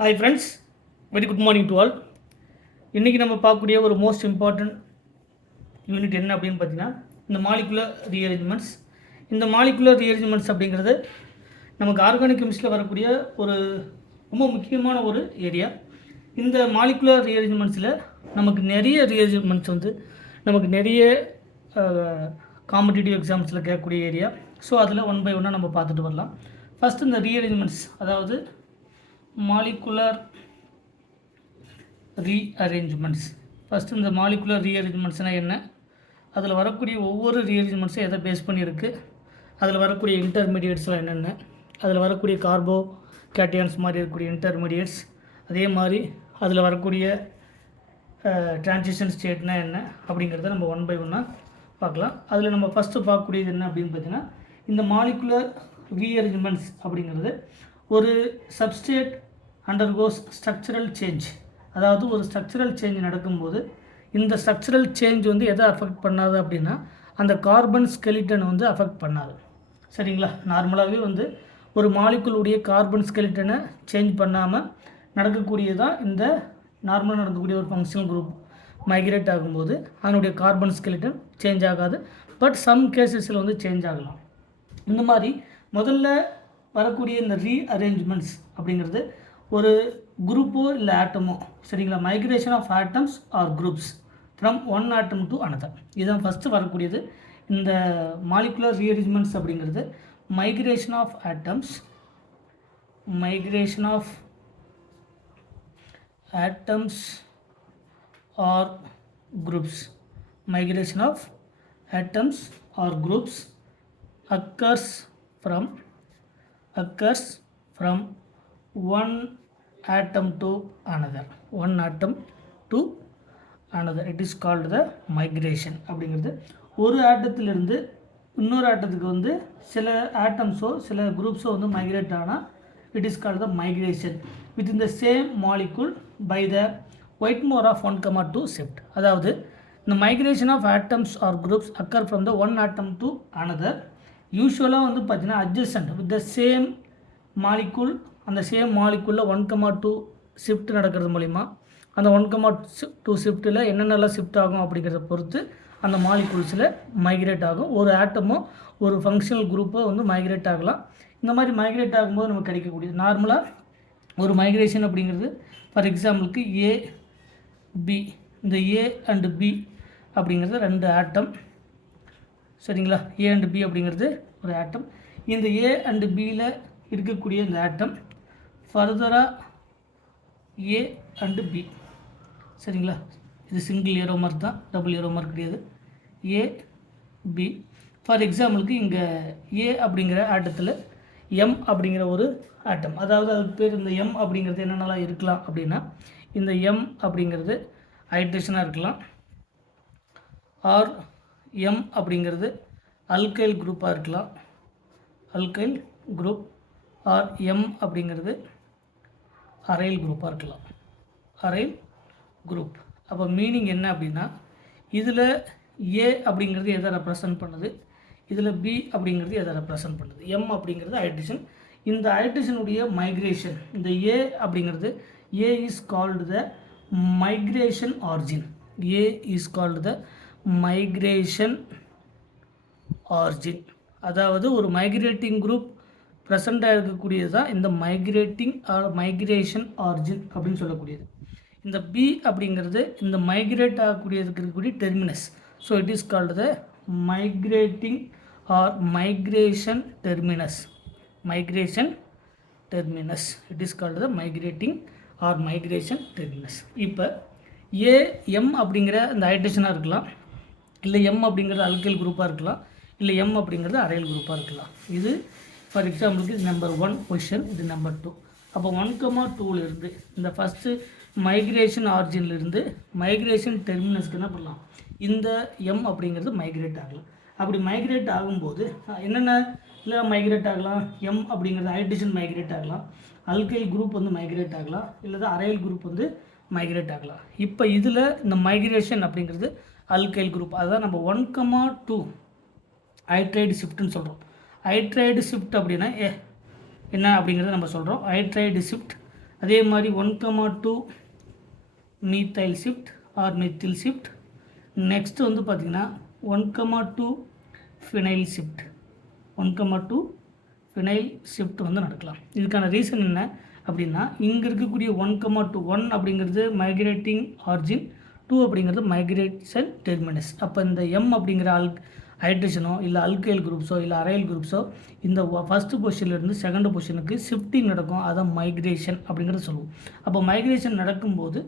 Hi friends, very good morning to all. இன்றைக்கி நம்ம பார்க்கக்கூடிய ஒரு மோஸ்ட் இம்பார்ட்டன்ட் யூனிட் என்ன அப்படின்னு பார்த்தீங்கன்னா, இந்த மாலிகுலர் ரீஅரேஞ்ச்மெண்ட்ஸ். இந்த மாலிகுலர் ரீஅரேஞ்ச்மெண்ட்ஸ் அப்படிங்கிறது நமக்கு ஆர்கானிக் கெமிஸ்ட்ரியில் வரக்கூடிய ஒரு ரொம்ப முக்கியமான ஒரு ஏரியா. இந்த மாலிகுலர் ரீஅரேஞ்ச்மெண்ட்ஸில் நமக்கு நிறைய ரீஅரேஞ்ச்மெண்ட்ஸ் நமக்கு நிறைய காம்படிட்டிவ் எக்ஸாம்ஸில் கேட்கக்கூடிய ஏரியா. ஸோ அதில் ஒன் பை ஒன்னாக நம்ம பார்த்துட்டு வரலாம். ஃபஸ்ட்டு இந்த ரீஅரேஞ்ச்மெண்ட்ஸ், அதாவது மாலிகுலர் ரீஅரேஞ்ச்மெண்ட்ஸ். ஃபஸ்ட்டு இந்த மாலிகுலர் ரீஅரேஞ்ச்மெண்ட்ஸ்னால் என்ன, அதில் வரக்கூடிய ஒவ்வொரு ரீஅரேஞ்ச்மெண்ட்ஸும் எதை பேஸ் பண்ணியிருக்கு, அதில் வரக்கூடிய இன்டர்மீடியேட்ஸ்லாம் என்னென்ன, அதில் வரக்கூடிய கார்போ கேட்டியான்ஸ் மாதிரி இருக்கக்கூடிய இன்டர்மீடியேட்ஸ், அதே மாதிரி அதில் வரக்கூடிய டிரான்சிஷன் ஸ்டேட்னா என்ன அப்படிங்கிறத நம்ம ஒன் பை ஒன்னாக பார்க்கலாம். அதில் நம்ம ஃபஸ்ட்டு பார்க்கக்கூடியது என்ன அப்படின்னு பார்த்தீங்கன்னா, இந்த மாலிகுலர் ரீஅரேஞ்ச்மெண்ட்ஸ் அப்படிங்கிறது ஒரு சப்ஸ்டேட் அண்டர்கோஸ் ஸ்ட்ரக்சரல் சேஞ்ச். அதாவது ஒரு ஸ்ட்ரக்சரல் சேஞ்ச் நடக்கும்போது இந்த ஸ்ட்ரக்சரல் சேஞ்ச் எதை அஃபெக்ட் பண்ணாது அப்படின்னா, அந்த கார்பன் ஸ்கெலிட்டன் அஃபெக்ட் பண்ணாது. சரிங்களா? நார்மலாகவே ஒரு மாலிகுலுடைய கார்பன் ஸ்கெலிட்டனை சேஞ்ச் பண்ணாமல் நடக்கக்கூடியதான் இந்த நார்மலாக நடக்கக்கூடிய ஒரு ஃபங்க்ஷனல் குரூப் மைக்ரேட் ஆகும்போது அதனுடைய கார்பன் ஸ்கெலிட்டன் சேஞ்ச் ஆகாது. பட் சம் கேசஸில் சேஞ்ச் ஆகலாம். இந்த மாதிரி முதல்ல வரக்கூடிய இந்த ரீஅரேஞ்ச்மெண்ட்ஸ் அப்படிங்கிறது ஒரு குரூப்போ இல்லை ஆட்டமோ, சரிங்களா, migration of atoms or groups from one atom to another. இதுதான் ஃபஸ்ட்டு வரக்கூடியது. இந்த மாலிகுலர் ரீஅரேஞ்ச்மெண்ட்ஸ் அப்படிங்கிறது migration of atoms or groups. Migration of atoms or groups occurs from one atom to another. It is called the migration. அப்படிங்கிறது ஒரு ஆட்டத்திலிருந்து இன்னொரு ஆட்டத்துக்கு சில ஆட்டம்ஸோ சில குரூப்ஸோ மைக்ரேட் ஆனால் it is called the migration within the same molecule by the Whitmore of 1,2 shift. அதாவது இந்த migration of atoms or groups occur from the one atom to another. யூஸ்வலாக பார்த்தீங்கன்னா adjacent with the same molecule, அந்த same மாலிகுலில் 1,2 shift நடக்கிறது மூலிமா அந்த 1,2 ஷிஃப்ட்டில் என்னென்னலாம் shift ஆகும் அப்படிங்கிறத பொறுத்து அந்த மாலிகுல்ஸில் மைக்ரேட் ஆகும். ஒரு ஆட்டமோ ஒரு ஃபங்க்ஷனல் குரூப்போ மைக்ரேட் ஆகலாம். இந்த மாதிரி மைக்ரேட் ஆகும்போது நமக்கு கிடைக்கக்கூடியது நார்மலாக ஒரு மைக்ரேஷன் அப்படிங்கிறது ஃபார் எக்ஸாம்பிளுக்கு ஏ பி. இந்த ஏ அண்டு பி அப்படிங்கிறது ரெண்டு ஆட்டம், சரிங்களா. ஏ அண்டு பி அப்படிங்கிறது ஒரு ஆட்டம். இந்த ஏ அண்டு பியில் இருக்கக்கூடிய இந்த ஆட்டம் ஃபர்தராக ஏ அண்டு பி, சரிங்களா. இது சிங்கிள் ஏரோ மார்க் தான், டபுள் ஏரோ மார்க் கிடையாது. ஏ பி. ஃபார் எக்ஸாம்பிளுக்கு இங்கே ஏ அப்படிங்கிற ஆட்டத்தில் எம் அப்படிங்கிற ஒரு ஆட்டம், அதாவது அதுக்கு பேர் இந்த எம் அப்படிங்கிறது என்னென்னலாம் இருக்கலாம் அப்படின்னா, இந்த எம் அப்படிங்கிறது ஹைட்ரேஷனாக இருக்கலாம், ஆர் எம் அப்படிங்கிறது அல்கைல் குரூப்பாக இருக்கலாம், அல்கைல் குரூப், ஆர் எம் அப்படிங்கிறது அரைல் குரூப்பாக இருக்கலாம், அரைல் குரூப். அப்போ மீனிங் என்ன அப்படின்னா, இதில் ஏ அப்படிங்கிறது எதை ரெப்ரசன்ட் பண்ணுது, இதில் பி அப்படிங்கிறது எதை ரெப்ரசன்ட் பண்ணுது. எம் அப்படிங்கிறது ஹைட்ரஜன். இந்த ஹைட்ரஜனுடைய மைக்ரேஷன், இந்த ஏ அப்படிங்கிறது A is called the migration origin. A is called the migration origin. அதாவது ஒரு மைக்ரேட்டிங் குரூப் ப்ரெசண்ட்டாக இருக்கக்கூடியது தான் இந்த மைக்ரேஷன் ஆர்ஜின் அப்படின்னு சொல்லக்கூடியது. இந்த பி அப்படிங்கிறது இந்த மைக்ரேட் ஆகக்கூடியதுக்கு இருக்கக்கூடிய terminus. So it is called the migrating or migration terminus. It is called the migrating or migration terminus. இப்போ ஏ எம் அப்படிங்கிற இந்த ஹைட்ரஜனாக இருக்கலாம், இல்லை எம் அப்படிங்கிறது அல்கைல் குரூப்பாக இருக்கலாம், இல்லை எம் அப்படிங்கிறது அரைல் குரூப்பாக இருக்கலாம். இது ஃபார் எக்ஸாம்பிளுக்கு இது நம்பர் 1 பொசிஷன், இது நம்பர் 2. அப்போ 1,2லேருந்து இந்த ஃபஸ்ட்டு மைக்ரேஷன் ஆர்ஜின்லேருந்து மைக்ரேஷன் டெர்மினஸ்க்கு என்ன பண்ணலாம், இந்த எம் அப்படிங்கிறது மைக்ரேட் ஆகலாம். அப்படி மைக்ரேட் ஆகும்போது என்னென்ன இல்லை மைக்ரேட் ஆகலாம், எம் அப்படிங்கிறது ஹைட்ரஜன் மைக்ரேட் ஆகலாம், அல்கைல் குரூப் மைக்ரேட் ஆகலாம், இல்லை அரைல் குரூப் மைக்ரேட் ஆகலாம். இப்போ இதில் இந்த மைக்ரேஷன் அப்படிங்கிறது அல்கைல் குரூப், அதுதான் நம்ம 1,2 ஹைட்ரைடு ஷிஃப்ட்னு சொல்கிறோம். ஹைட்ரைடு ஷிஃப்ட் அப்படின்னா என்ன அப்படிங்கிறத நம்ம சொல்கிறோம். ஹைட்ரைடு ஷிஃப்ட் அதே மாதிரி 1,2 methyl shift or methyl shift. Next வந்து பார்த்திங்கன்னா 1,2 phenyl shift 1,2 phenyl shift வந்து நடக்கலாம். இதுக்கான ரீசன் என்ன அப்படின்னா, இங்கே இருக்கக்கூடிய 1,2 1 அப்படிங்கிறது மைக்ரேட்டிங் ஆர்ஜின், 2 அப்படிங்கிறது மைக்ரேஷன் டெர்மினஸ். அப்போ இந்த எம் அப்படிங்கிற ஹைட்ரஜனோ இல்லை அல்கைல் குரூப்ஸோ இல்லை அரைல் குரூப்ஸோ இந்த ஃபஸ்ட்டு பொசிஷன்லேருந்து செகண்ட் பொசிஷனுக்கு ஷிஃப்டிங் நடக்கும். அதான் மைக்ரேஷன் அப்படிங்கிறத சொல்லுவோம். அப்போ மைக்ரேஷன் நடக்கும்போது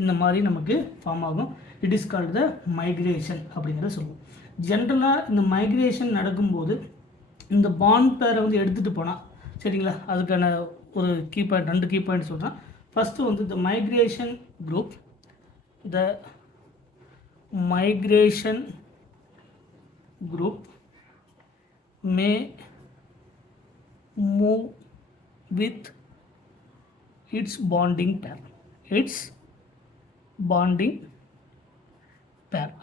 இந்த மாதிரி நமக்கு ஃபார்ம் ஆகும். It is called the migration அப்படிங்கிறத சொல்லுவோம். ஜென்ரலாக இந்த மைக்ரேஷன் நடக்கும்போது இந்த பாண்ட் பேரை வந்து எடுத்துகிட்டு போனால் சரிங்களா, அதுக்கான ஒரு கீ பாயிண்ட் 2 கீ பாயிண்ட் சொல்கிறேன். ஃபஸ்ட்டு வந்து த migration group may move with its bonding pair.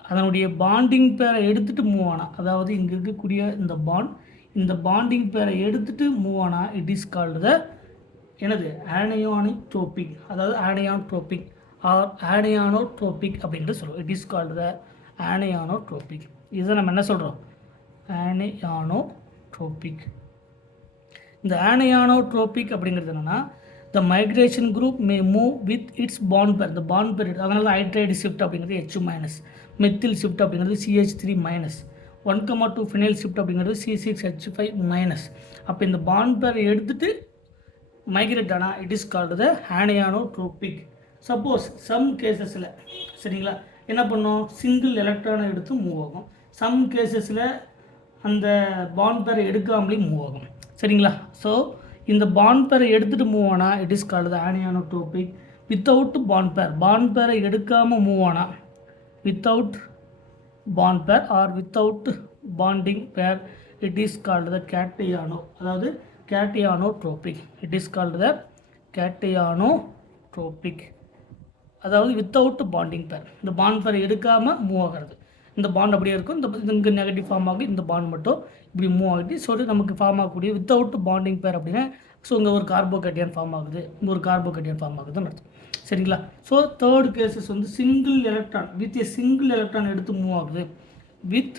அதனுடைய பாண்டிங் பேரை எடுத்துகிட்டு மூவ் ஆனால், அதாவது இங்கே இருக்கக்கூடிய இந்த பாண்டிங் பேரை எடுத்துகிட்டு மூவ் ஆனால் இட் இஸ் கால்டு த என்னது ஆனியோனிட்ரோபிக், அதாவது ஆனியானோட்ரோபிக் ஆர் ஆனியானோட்ரோபிக் அப்படின்ட்டு சொல்லுவோம். It is called the anionotropic. இதை நம்ம என்ன சொல்கிறோம், ஆனியானோட்ரோபிக். இந்த ஆனியானோட்ரோபிக் அப்படிங்கிறது என்னென்னா, the migration group may move with its bond pair. இந்த பாண்ட் பேர் அதனால ஹைட்ரைடு ஷிஃப்ட் அப்படிங்கிறது H-, மெத்தில் ஷிஃப்ட் அப்படிங்கிறது CH3-, 1,2 ஃபினைல் ஷிஃப்ட் அப்படிங்கிறது C6H5-. அப்போ இந்த பாண்ட் பேரை எடுத்துகிட்டு மைக்ரேட் ஆனால் it is called the anionotropic. Suppose some கேசஸில் சரிங்களா என்ன பண்ணோம், சிங்கிள் எலக்ட்ரானை எடுத்து மூவ் ஆகும். சம் கேசஸில் அந்த பாண்ட் பேரை எடுக்காமலே மூவ் ஆகும் சரிங்களா. ஸோ இந்த பாண்ட் பேரை எடுத்துகிட்டு மூவ் ஆனால் it is called the anionotropic. Without bond பேரை எடுக்காமல் மூவ் ஆனால், without bond pair or without bonding pair it is called the cationo, அதாவது cationotropic. It is called the cationotropic, அதாவது வித்தவுட் பாண்டிங் பேர். இந்த பாண்ட் பேரை எடுக்காமல் மூவ் ஆகிறது. இந்த பாண்ட் அப்படியே இருக்கும், இங்கே நெகட்டிவ் ஃபார்ம் ஆகி இந்த பாண்ட் மட்டும் இப்படி மூவ் ஆகிட்டு சொல்லி நமக்கு ஃபார்ம் ஆகக்கூடிய வித்தவுட் பாண்டிங் பேர் அப்படின்னா, ஸோ இங்கே ஒரு கார்போகேட்டியன் ஃபார்ம் ஆகுது, இங்கே ஒரு கார்போகேட்டியன் ஃபார்ம் ஆகுதுன்னு அர்த்தம் சரிங்களா. ஸோ தேர்ட் கேசஸ் வந்து single electron with A single electron எடுத்து மூவ் ஆகுது. With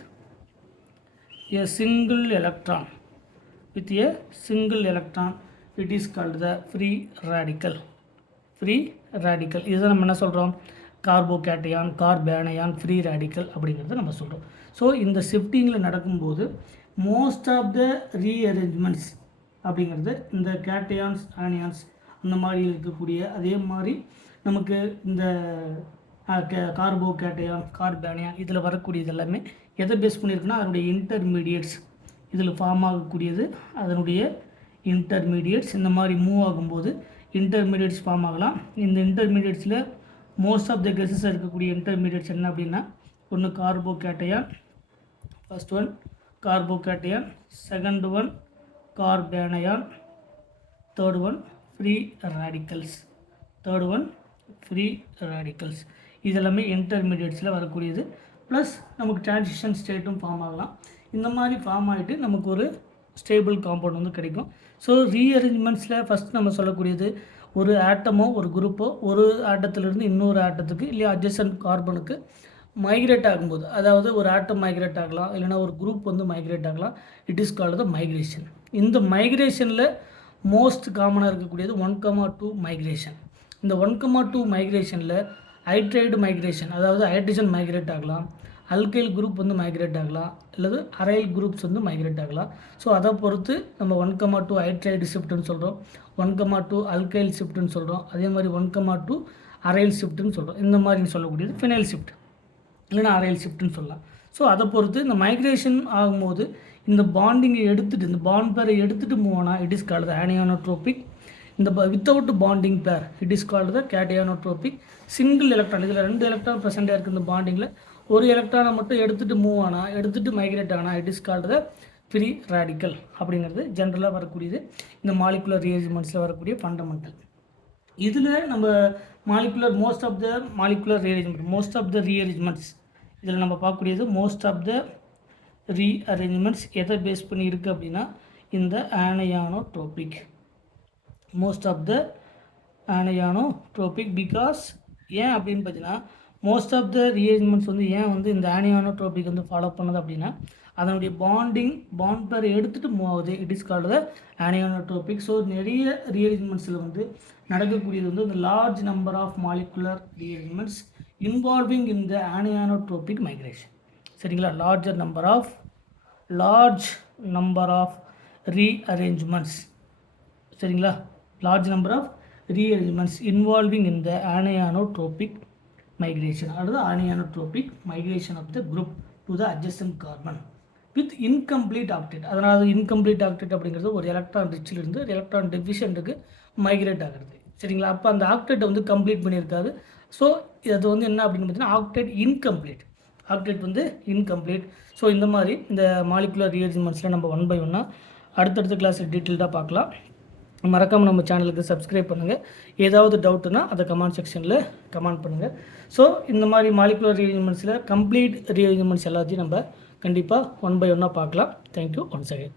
A single electron it is called the free radical. இதை நம்ம என்ன சொல்கிறோம், கார்போகேட்டையான், கார்பேனையான், ஃப்ரீ ரேடிக்கல் அப்படிங்கிறத நம்ம சொல்கிறோம். ஸோ இந்த ஷிஃப்டிங்கில் நடக்கும்போது மோஸ்ட் ஆஃப் த ரீஅரேஞ்ச்மெண்ட்ஸ் அப்படிங்கிறது இந்த கேட்டையான்ஸ், ஆனியான்ஸ் அந்த மாதிரி இருக்கக்கூடிய, அதே மாதிரி நமக்கு இந்த கார்போகேட்டையான், கார்பேனையான் இதில் வரக்கூடியது எல்லாமே எதை பேஸ் பண்ணியிருக்குன்னா அதனுடைய இன்டர்மீடியட்ஸ், இதில் ஃபார்ம் ஆகக்கூடியது அதனுடைய இன்டர்மீடியட்ஸ். இந்த மாதிரி மூவ் ஆகும்போது இன்டர்மீடியட்ஸ் ஃபார்ம் ஆகலாம். இந்த இன்டர்மீடியட்ஸில் மோஸ்ட் ஆஃப் த கேசஸில் இருக்கக்கூடிய இன்டர்மீடியட்ஸ் என்ன அப்படின்னா, ஒன்று carbocation, first one carbocation, second one carbanion, third one free radicals. இதெல்லாமே இன்டர்மீடியட்ஸில் வரக்கூடியது. ப்ளஸ் நமக்கு டிரான்சிஷன் ஸ்டேட்டும் ஃபார்ம் ஆகலாம். இந்த மாதிரி ஃபார்ம் ஆகிட்டு நமக்கு ஒரு ஸ்டேபிள் காம்பவுண்ட் வந்து கிடைக்கும். ஸோ ரீஅரேஞ்ச்மெண்ட்ஸில் ஃபஸ்ட் நம்ம சொல்லக்கூடியது ஒரு ஆட்டமோ ஒரு குரூப்போ ஒரு ஆட்டத்திலிருந்து இன்னொரு ஆட்டத்துக்கு இல்லை அட்ஜசன்ட் கார்பனுக்கு மைக்ரேட் ஆகும்போது, அதாவது ஒரு ஆட்டம் மைக்ரேட் ஆகலாம், இல்லைனா ஒரு குரூப் வந்து மைக்ரேட் ஆகலாம். It is called the migration. இந்த மைக்ரேஷனில் மோஸ்ட் காமனாக இருக்கக்கூடியது 1,2 மைக்ரேஷன். இந்த 1,2 மைக்ரேஷனில் ஹைட்ரைடு மைக்ரேஷன், அதாவது ஹைட்ரஜன் மைக்ரேட் ஆகலாம், அல்கைல் குரூப் வந்து மைக்ரேட் ஆகலாம், அல்லது அரைல் குரூப்ஸ் வந்து மைக்ரேட் ஆகலாம். ஸோ அதை பொறுத்து நம்ம 1,2 ஹைட்ரைடு ஷிஃப்ட்டுன்னு சொல்கிறோம், 1,2 அல்கைல் ஷிஃப்ட்டுன்னு சொல்கிறோம், அதே மாதிரி 1,2 அரைல் ஷிஃப்ட்டுன்னு சொல்கிறோம். இந்த மாதிரி சொல்லக்கூடியது ஃபினைல் ஷிஃப்ட் இல்லைனா அரைல் ஷிஃப்ட்டுன்னு சொல்லலாம். ஸோ அதை பொறுத்து இந்த மைக்ரேஷன் ஆகும்போது இந்த பாண்டிங்கை எடுத்துகிட்டு, இந்த பாண்ட் பேரை எடுத்துகிட்டு மூவ் ஆனால் it is called the anionotropic. இந்த without bonding pair it is called the cationotropic. Single electron, இதில் 2 எலக்ட்ரான் ப்ரெசென்ட்டாக இருக்குது இந்த பாண்டிங்கில், ஒரு எலக்ட்ரானை மட்டும் எடுத்துகிட்டு மூவ் ஆனால், எடுத்துகிட்டு மைக்ரேட் ஆனால் it is called the free radical அப்படிங்கிறது ஜென்ரலாக வரக்கூடியது. இந்த மாலிகுலர் ரீஅரேஞ்ச்மெண்ட்ஸில் வரக்கூடிய ஃபண்டமெண்டல். இதில் நம்ம மோஸ்ட் ஆஃப் த ரீஅரேஞ்ச்மெண்ட்ஸ் இதில் நம்ம பார்க்கக்கூடியது மோஸ்ட் ஆஃப் த ரீஅரேஞ்ச்மெண்ட்ஸ் எதை பேஸ் பண்ணி இருக்குது அப்படின்னா இந்த ஆனியானோட்ரோபிக். மோஸ்ட் ஆஃப் த ஆனியானோட்ரோபிக் பிகாஸ் ஏன் அப்படின்னு பார்த்தீங்கன்னா மோஸ்ட் ஆஃப் த ரீஅரேஞ்ச்மெண்ட்ஸ் வந்து ஏன் வந்து இந்த ஆனியானோட்ரோபிக் வந்து ஃபாலோ பண்ணுது அப்படின்னா அதனுடைய பாண்ட் பேர் எடுத்துகிட்டு மூவ் ஆகுது. It is called the anionotropic. So நிறைய ரீஅரேஞ்ச்மெண்ட்ஸில் வந்து நடக்கக்கூடியது வந்து இந்த large number of molecular rearrangements involving in the anionotropic migration. சரிங்களா, லார்ஜ் நம்பர் ஆஃப் ரீஅரேஞ்ச்மெண்ட்ஸ். சரிங்களா, large number of rearrangements involving in the anionotropic migration அல்லது anionotropic migration of the group to the adjacent carbon with incomplete octet. அதனால் incomplete octet அப்படிங்கிறது ஒரு electron ரிச்சிலிருந்து electron டெஃபிஷியன்ட்டுக்கு migrate ஆகிறது. சரிங்களா, அப்போ அந்த ஆக்டேட்டை வந்து கம்ப்ளீட் பண்ணியிருக்காது. ஸோ இது வந்து என்ன அப்படின்னு பார்த்தீங்கன்னா ஆக்டேட் வந்து இன்கம்ப்ளீட். ஸோ இந்த மாதிரி இந்த மாலிகுலர் ரீஅரேஞ்ச்மெண்ட்ஸில் நம்ம 1 by 1 அடுத்தடுத்த கிளாஸில் டீட்டெயில்டாக பார்க்கலாம். மறக்காமல் நம்ம சேனலுக்கு சப்ஸ்கிரைப் பண்ணுங்கள். ஏதாவது டவுட்டுனா அதை கமெண்ட் செக்ஷனில் கமெண்ட் பண்ணுங்கள். ஸோ இந்த மாதிரி மாலிகுலர் ரீஅரேஞ்ச்மெண்ட்ஸில் கம்ப்ளீட் ரீஅரேஞ்ச்மெண்ட்ஸ் எல்லாத்தையும் நம்ம கண்டிப்பாக 1 by 1 பார்க்கலாம். Thank you once again.